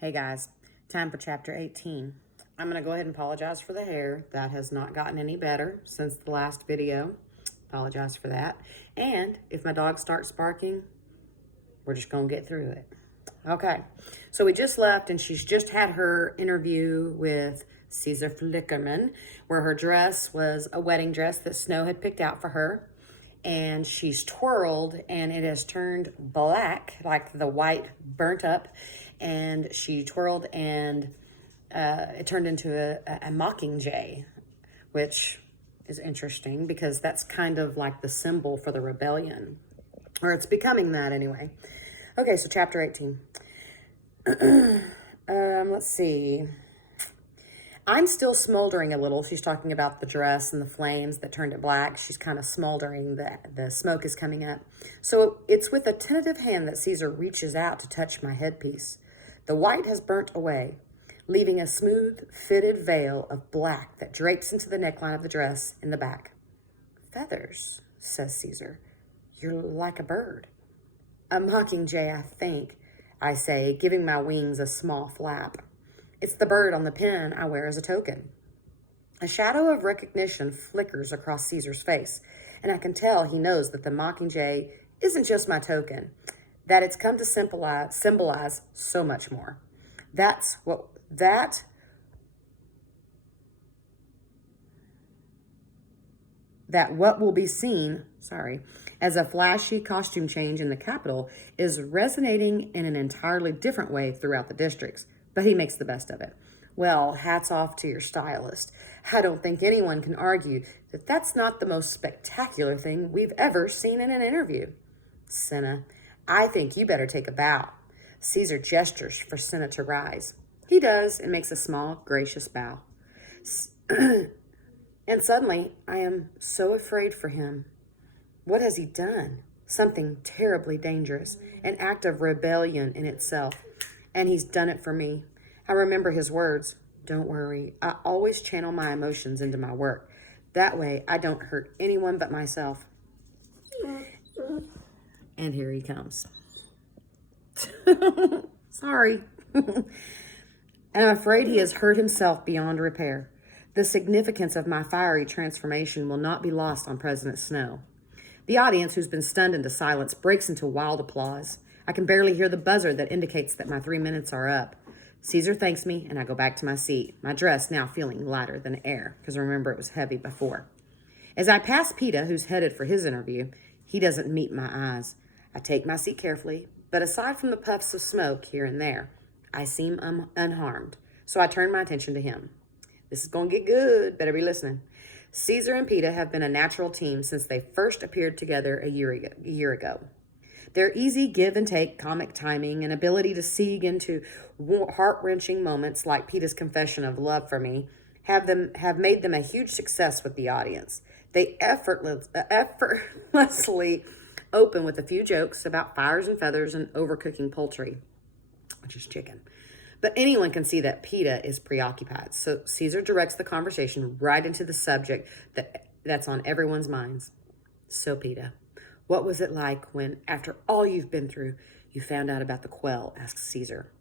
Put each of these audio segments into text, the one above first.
Hey guys, time for chapter 18. I'm going to go ahead and apologize for the hair. That has not gotten any better since the last video. Apologize for that. And if my dog starts barking, we're just going to get through it. Okay, so we just left and she's just had her interview with Caesar Flickerman, where her dress was a wedding dress that Snow had picked out for her. And she's twirled and it has turned black, like the white burnt up. And she twirled and it turned into a mockingjay, which is interesting because that's kind of like the symbol for the rebellion, or it's becoming that anyway. Okay, so chapter 18. Let's see. I'm still smoldering a little. She's talking about the dress and the flames that turned it black. She's kind of smoldering. The smoke is coming up. So it's with a tentative hand that Caesar reaches out to touch my headpiece. The white has burnt away, leaving a smooth, fitted veil of black that drapes into the neckline of the dress in the back. Feathers, says Caesar. You're like a bird. A mockingjay, I think, I say, giving my wings a small flap. It's the bird on the pin I wear as a token. A shadow of recognition flickers across Caesar's face, and I can tell he knows that the mockingjay isn't just my token, that it's come to symbolize so much more. That what will be seen, as a flashy costume change in the capital is resonating in an entirely different way throughout the districts, but he makes the best of it. Well, hats off to your stylist. I don't think anyone can argue that that's not the most spectacular thing we've ever seen in an interview. Cinna, I think you better take a bow. Caesar gestures for Cinna to rise. He does and makes a small, gracious bow. And suddenly, I am so afraid for him. What has he done? Something terribly dangerous, an act of rebellion in itself. And he's done it for me. I remember his words. Don't worry, I always channel my emotions into my work. That way, I don't hurt anyone but myself. And here he comes. Sorry. And I'm afraid he has hurt himself beyond repair. The significance of my fiery transformation will not be lost on President Snow. The audience, who's been stunned into silence, breaks into wild applause. I can barely hear the buzzer that indicates that my 3 minutes are up. Caesar thanks me, and I go back to my seat, my dress now feeling lighter than air, because remember, it was heavy before. As I pass Peta, who's headed for his interview, he doesn't meet my eyes. I take my seat carefully, but aside from the puffs of smoke here and there, I seem unharmed, so I turn my attention to him. This is going to get good. Better be listening. Caesar and Peta have been a natural team since they first appeared together a year ago. Their easy give and take comic timing and ability to seeg into heart-wrenching moments like Peta's confession of love for me have made them a huge success with the audience. They effortlessly open with a few jokes about fires and feathers and overcooking poultry, which is chicken. But anyone can see that Peta is preoccupied, so Caesar directs the conversation right into the subject that's on everyone's minds. So, Peta, what was it like when, after all you've been through, you found out about the quell? Asks Caesar.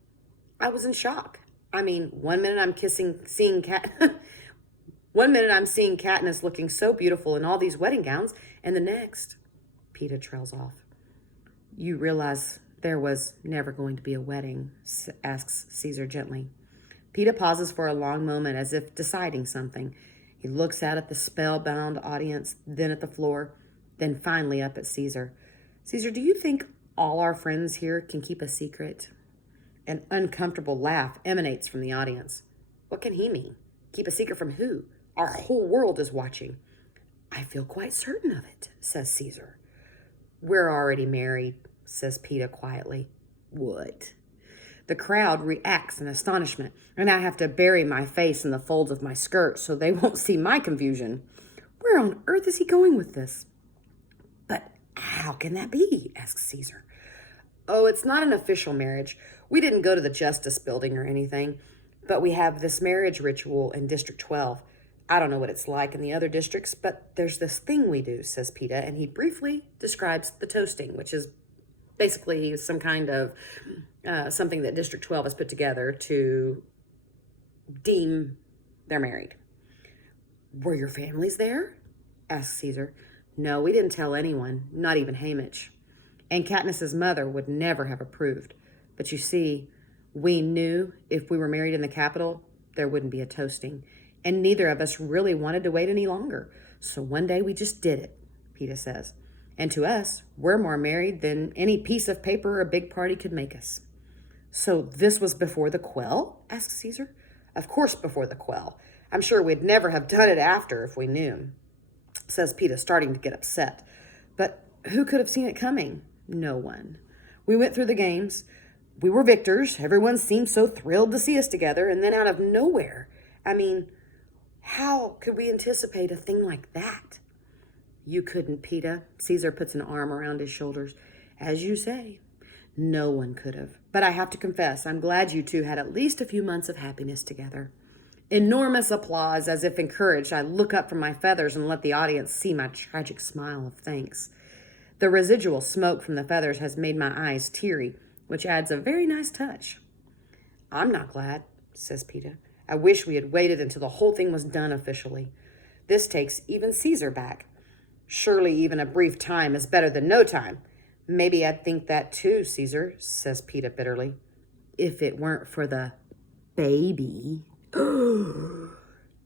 I was in shock. I mean, 1 minute I'm seeing Katniss looking so beautiful in all these wedding gowns, and the next, Peta trails off. You realize there was never going to be a wedding, asks Caesar gently. Peta pauses for a long moment as if deciding something. He looks out at the spellbound audience, then at the floor, then finally up at Caesar. Caesar, do you think all our friends here can keep a secret? An uncomfortable laugh emanates from the audience. What can he mean? Keep a secret from who? Our whole world is watching. I feel quite certain of it, says Caesar. We're already married, says Peta quietly. What? The crowd reacts in astonishment, and I have to bury my face in the folds of my skirt so they won't see my confusion. Where on earth is he going with this? But how can that be? Asks Caesar. Oh, it's not an official marriage. We didn't go to the Justice Building or anything, but we have this marriage ritual in District 12. I don't know what it's like in the other districts, but there's this thing we do, says Peta, and he briefly describes the toasting, which is basically some kind of something that District 12 has put together to deem they're married. Were your families there? Asked Caesar. No, we didn't tell anyone, not even Hamish. And Katniss's mother would never have approved. But you see, we knew if we were married in the capital, there wouldn't be a toasting. And neither of us really wanted to wait any longer. So one day we just did it, Peeta says. And to us, we're more married than any piece of paper or a big party could make us. So this was before the quell? Asked Caesar. Of course before the quell. I'm sure we'd never have done it after if we knew, says Peeta, starting to get upset. But who could have seen it coming? No one. We went through the games. We were victors. Everyone seemed so thrilled to see us together. And then out of nowhere, I mean, how could we anticipate a thing like that? You couldn't, Peeta. Caesar puts an arm around his shoulders. As you say, no one could have. But I have to confess, I'm glad you two had at least a few months of happiness together. Enormous applause, as if encouraged. I look up from my feathers and let the audience see my tragic smile of thanks. The residual smoke from the feathers has made my eyes teary, which adds a very nice touch. I'm not glad, says Peeta. I wish we had waited until the whole thing was done officially. This takes even Caesar back. Surely even a brief time is better than no time. Maybe I'd think that too, Caesar, says Peeta bitterly. If it weren't for the baby.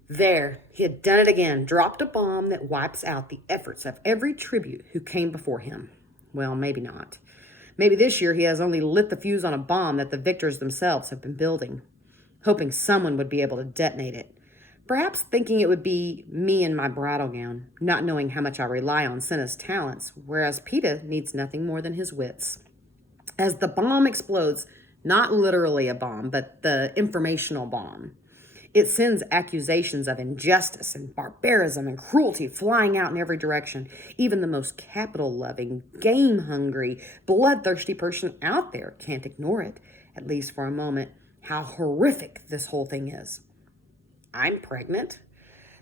There, he had done it again, dropped a bomb that wipes out the efforts of every tribute who came before him. Well, maybe not. Maybe this year he has only lit the fuse on a bomb that the victors themselves have been building, hoping someone would be able to detonate it. Perhaps thinking it would be me in my bridal gown, not knowing how much I rely on Cinna's talents, whereas Peeta needs nothing more than his wits. As the bomb explodes, not literally a bomb, but the informational bomb, it sends accusations of injustice and barbarism and cruelty flying out in every direction. Even the most capital-loving, game-hungry, bloodthirsty person out there can't ignore it, at least for a moment, how horrific this whole thing is. I'm pregnant?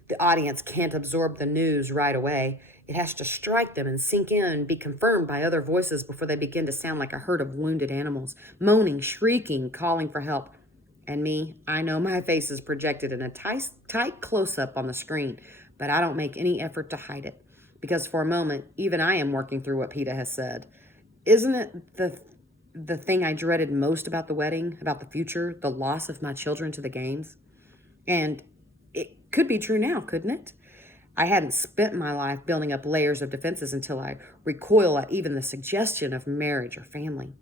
The audience can't absorb the news right away. It has to strike them and sink in and be confirmed by other voices before they begin to sound like a herd of wounded animals, moaning, shrieking, calling for help. And me, I know my face is projected in a tight close-up on the screen, but I don't make any effort to hide it, because for a moment, even I am working through what Peeta has said. Isn't it the thing I dreaded most about the wedding, about the future, the loss of my children to the games? And it could be true now, couldn't it? I hadn't spent my life building up layers of defenses until I recoil at even the suggestion of marriage or family.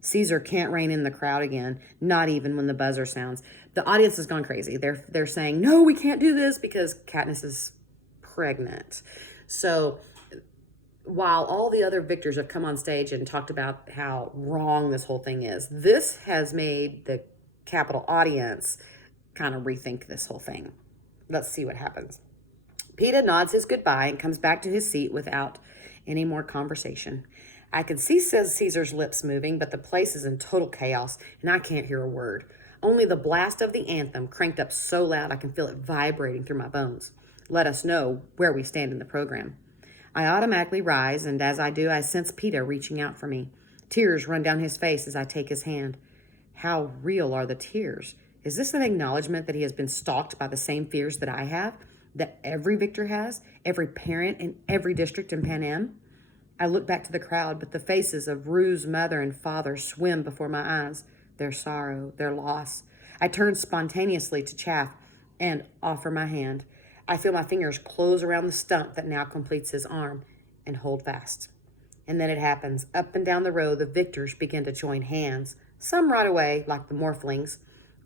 Caesar can't rein in the crowd again, not even when the buzzer sounds. The audience has gone crazy. They're saying, no, we can't do this because Katniss is pregnant. So while all the other victors have come on stage and talked about how wrong this whole thing is, this has made the Capitol audience kind of rethink this whole thing. Let's see what happens. Peeta nods his goodbye and comes back to his seat without any more conversation. I can see Caesar's lips moving, but the place is in total chaos, and I can't hear a word. Only the blast of the anthem, cranked up so loud I can feel it vibrating through my bones, let us know where we stand in the program. I automatically rise, and as I do, I sense Peeta reaching out for me. Tears run down his face as I take his hand. How real are the tears? Is this an acknowledgement that he has been stalked by the same fears that I have, that every victor has, every parent in every district in Panem? I look back to the crowd, but the faces of Rue's mother and father swim before my eyes, their sorrow, their loss. I turn spontaneously to Chaff and offer my hand. I feel my fingers close around the stump that now completes his arm and hold fast. And then it happens. Up and down the row, the victors begin to join hands, some right away, like the Morphlings,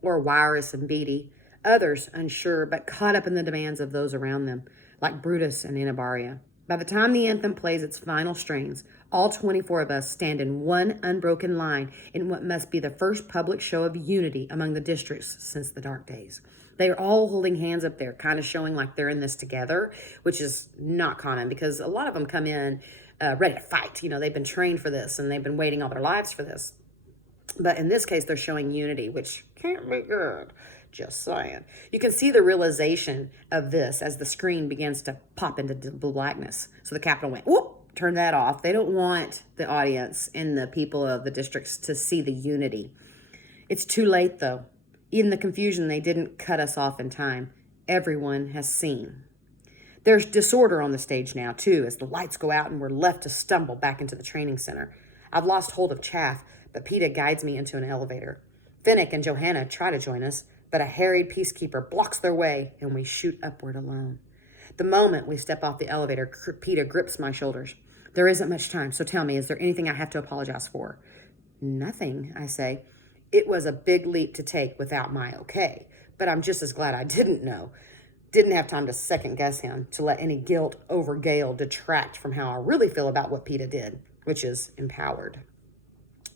or Wirus and Beatty, others unsure but caught up in the demands of those around them, like Brutus and Inabaria. By the time the anthem plays its final strains, all 24 of us stand in one unbroken line in what must be the first public show of unity among the districts since the dark days. They are all holding hands up there, kind of showing like they're in this together, which is not common because a lot of them come in ready to fight. You know, they've been trained for this and they've been waiting all their lives for this. But in this case, they're showing unity, which can't be good. Just saying. You can see the realization of this as the screen begins to pop into blackness. So the Capitol went, whoop, turn that off. They don't want the audience and the people of the districts to see the unity. It's too late, though. In the confusion, they didn't cut us off in time. Everyone has seen. There's disorder on the stage now, too, as the lights go out and we're left to stumble back into the training center. I've lost hold of Chaff, but PETA guides me into an elevator. Finnick and Johanna try to join us, but a harried peacekeeper blocks their way, and we shoot upward alone. The moment we step off the elevator, PETA grips my shoulders. There isn't much time, so tell me, is there anything I have to apologize for? Nothing, I say. It was a big leap to take without my okay, but I'm just as glad I didn't know. Didn't have time to second guess him, to let any guilt over Gale detract from how I really feel about what PETA did, which is empowered.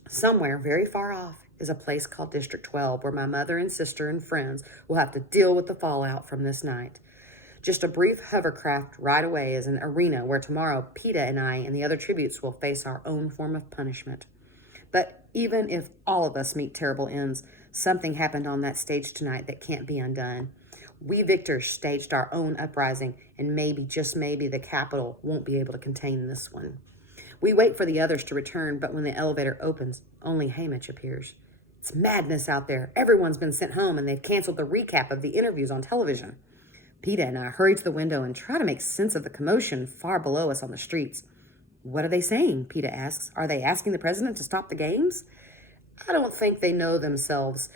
Somewhere very far off is a place called District 12, where my mother and sister and friends will have to deal with the fallout from this night. Just a brief hovercraft ride away is an arena where tomorrow PETA and I and the other tributes will face our own form of punishment. But even if all of us meet terrible ends, something happened on that stage tonight that can't be undone. We victors staged our own uprising, and maybe, just maybe, the Capitol won't be able to contain this one. We wait for the others to return, but when the elevator opens, only Hamish appears. It's madness out there. Everyone's been sent home, and they've canceled the recap of the interviews on television. PETA and I hurry to the window and try to make sense of the commotion far below us on the streets. What are they saying? PETA asks. Are they asking the president to stop the games? I don't think they know themselves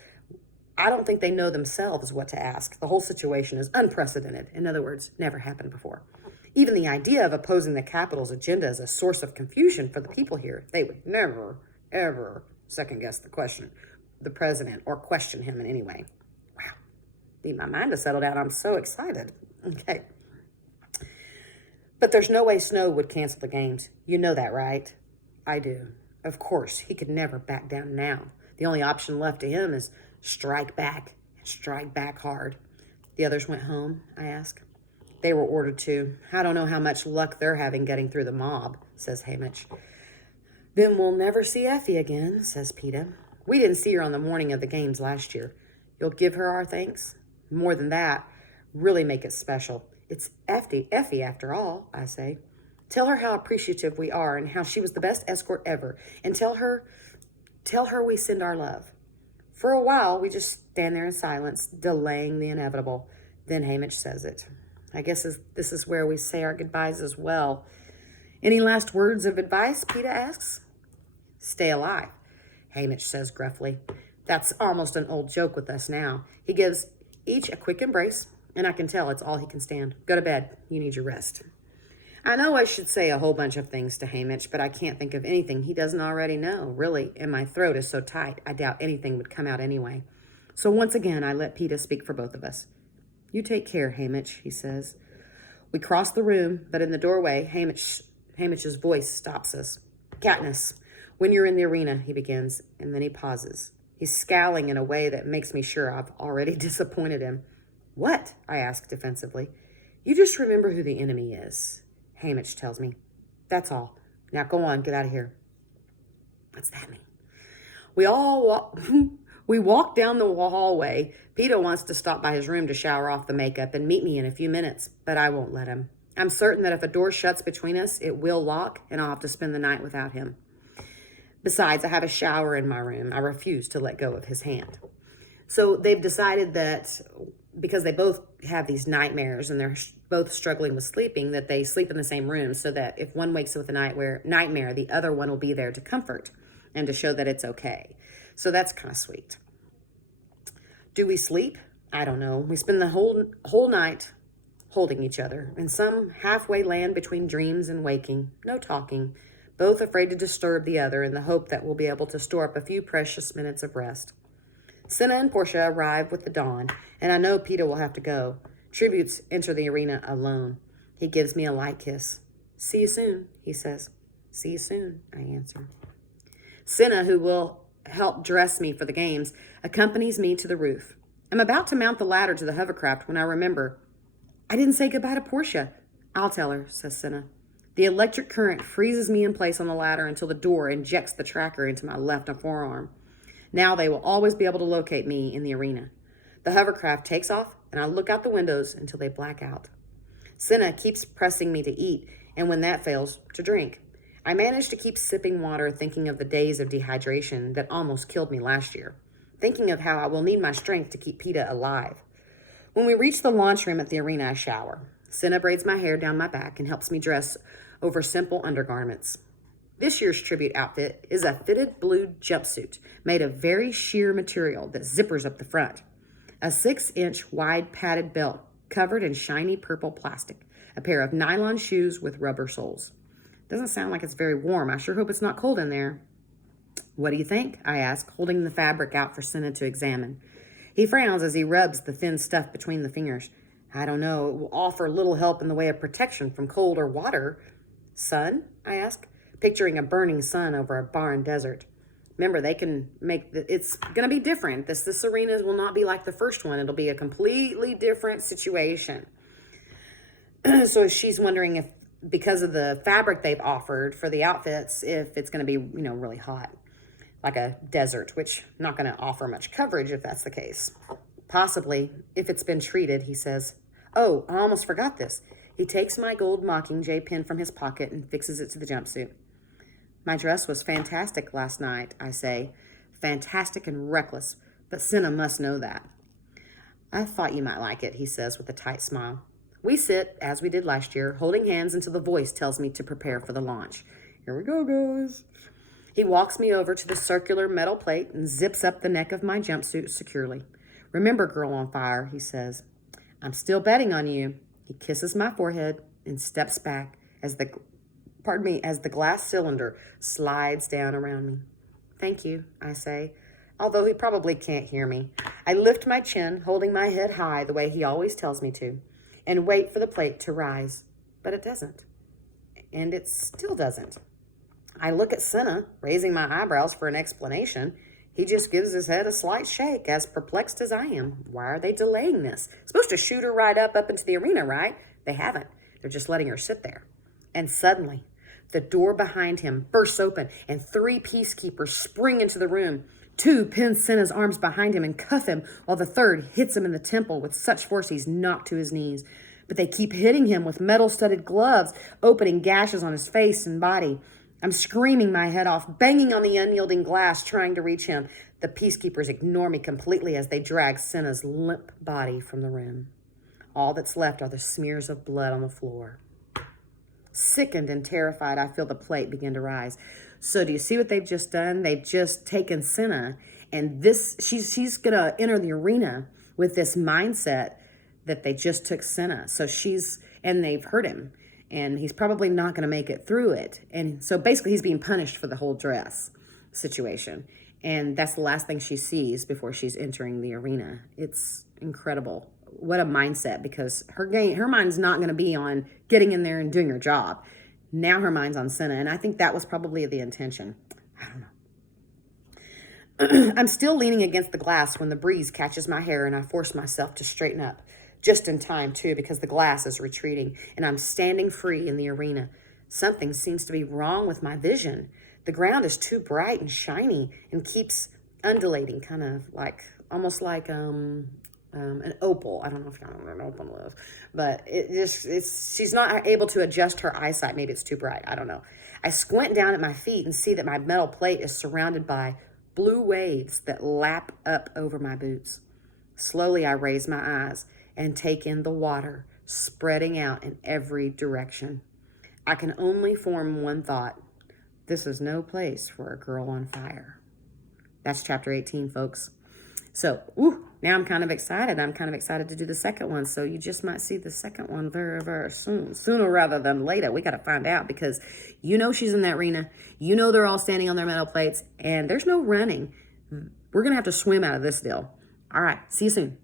what to ask. The whole situation is unprecedented. In other words, never happened before. Even the idea of opposing the Capitol's agenda is a source of confusion for the people here. They would never, ever second-guess the president, or question him in any way. Wow. Need my mind to settle down. I'm so excited. Okay. But there's no way Snow would cancel the games. You know that, right? I do. Of course, he could never back down now. The only option left to him is strike back, and strike back hard. The others went home, I ask. They were ordered to. I don't know how much luck they're having getting through the mob, says Hamish. Then we'll never see Effie again, says PETA. We didn't see her on the morning of the games last year. You'll give her our thanks? More than that, really make it special. It's Effie after all, I say. Tell her how appreciative we are and how she was the best escort ever. And tell her we send our love. For a while, we just stand there in silence, delaying the inevitable. Then Hamish says it. I guess this is where we say our goodbyes as well. Any last words of advice, PETA asks. Stay alive, Hamish says gruffly. That's almost an old joke with us now. He gives each a quick embrace, and I can tell it's all he can stand. Go to bed. You need your rest. I know I should say a whole bunch of things to Hamish, but I can't think of anything he doesn't already know, really, and my throat is so tight I doubt anything would come out anyway. So once again, I let PETA speak for both of us. You take care, Hamish, he says. We cross the room, but in the doorway, Hamish's voice stops us. Katniss, when you're in the arena, he begins, and then he pauses. He's scowling in a way that makes me sure I've already disappointed him. What? I ask defensively. You just remember who the enemy is, Hamish tells me. That's all. Now go on, get out of here. What's that mean? We walk down the hallway. PETA wants to stop by his room to shower off the makeup and meet me in a few minutes, but I won't let him. I'm certain that if a door shuts between us, it will lock, and I'll have to spend the night without him. Besides, I have a shower in my room. I refuse to let go of his hand. So they've decided that because they both have these nightmares and they're both struggling with sleeping, that they sleep in the same room so that if one wakes up with a nightmare, the other one will be there to comfort and to show that it's okay. So that's kind of sweet. Do we sleep? I don't know. We spend the whole night holding each other in some halfway land between dreams and waking. No talking. Both afraid to disturb the other in the hope that we'll be able to store up a few precious minutes of rest. Cinna and Portia arrive with the dawn, and I know PETA will have to go. Tributes enter the arena alone. He gives me a light kiss. See you soon, he says. See you soon, I answer. Cinna, who will help dress me for the games, accompanies me to the roof. I'm about to mount the ladder to the hovercraft when I remember. I didn't say goodbye to Portia. I'll tell her, says Cinna. The electric current freezes me in place on the ladder until the door injects the tracker into my left forearm. Now they will always be able to locate me in the arena. The hovercraft takes off, and I look out the windows until they black out. Cinna keeps pressing me to eat, and when that fails, to drink. I manage to keep sipping water, thinking of the days of dehydration that almost killed me last year, thinking of how I will need my strength to keep PETA alive. When we reach the launch room at the arena, I shower. Senna braids my hair down my back and helps me dress over simple undergarments. This year's tribute outfit is a fitted blue jumpsuit made of very sheer material that zippers up the front, a 6-inch wide padded belt covered in shiny purple plastic, a pair of nylon shoes with rubber soles. Doesn't sound like it's very warm. I sure hope it's not cold in there. What do you think? I ask, holding the fabric out for Senna to examine. He frowns as he rubs the thin stuff between the fingers. I don't know. It will offer little help in the way of protection from cold or water. Sun? I ask, picturing a burning sun over a barren desert. Remember, they can make it's going to be different. This arena will not be like the first one. It'll be a completely different situation. So she's wondering if, because of the fabric they've offered for the outfits, if it's going to be, really hot, like a desert, which not going to offer much coverage if that's the case. Possibly, if it's been treated, he says. Oh, I almost forgot this. He takes my gold Mockingjay pin from his pocket and fixes it to the jumpsuit. My dress was fantastic last night, I say. Fantastic and reckless, but Senna must know that. I thought you might like it, he says with a tight smile. We sit, as we did last year, holding hands until the voice tells me to prepare for the launch. Here we go, guys. He walks me over to the circular metal plate and zips up the neck of my jumpsuit securely. Remember, girl on fire, he says. I'm still betting on you. He kisses my forehead and steps back as the glass cylinder slides down around me. Thank you, I say, although he probably can't hear me. I lift my chin, holding my head high the way he always tells me to, and wait for the plate to rise. But it doesn't. And it still doesn't. I look at Senna, raising my eyebrows for an explanation. He just gives his head a slight shake, as perplexed as I am. Why are they delaying this? Supposed to shoot her right up into the arena, right? They haven't. They're just letting her sit there. And suddenly, the door behind him bursts open, and 3 peacekeepers spring into the room. 2 pin Senna's arms behind him and cuff him, while the 3rd hits him in the temple with such force he's knocked to his knees. But they keep hitting him with metal-studded gloves, opening gashes on his face and body. I'm screaming my head off, banging on the unyielding glass, trying to reach him. The peacekeepers ignore me completely as they drag Senna's limp body from the room. All that's left are the smears of blood on the floor. Sickened and terrified, I feel the plate begin to rise. So do you see what they've just done? They've just taken Senna, and she's going to enter the arena with this mindset that they just took Senna. And they've hurt him, and he's probably not going to make it through it. And so basically he's being punished for the whole dress situation. And that's the last thing she sees before she's entering the arena. It's incredible. What a mindset, because her mind's not going to be on getting in there and doing her job. Now her mind's on Senna, and I think that was probably the intention. I don't know. I'm still leaning against the glass when the breeze catches my hair and I force myself to straighten up. Just in time, too, because the glass is retreating and I'm standing free in the arena. Something seems to be wrong with my vision. The ground is too bright and shiny and keeps undulating, kind of like, almost like an opal. I don't know if y'all know what an opal is, but she's not able to adjust her eyesight. Maybe it's too bright. I don't know. I squint down at my feet and see that my metal plate is surrounded by blue waves that lap up over my boots. Slowly, I raise my eyes and take in the water spreading out in every direction. I can only form one thought. This is no place for a girl on fire. That's chapter 18, folks. So, now I'm kind of excited. I'm kind of excited to do the second one. So you just might see the second one very, very soon. Sooner rather than later. We got to find out, because she's in that arena. They're all standing on their metal plates, and there's no running. We're going to have to swim out of this deal. All right. See you soon.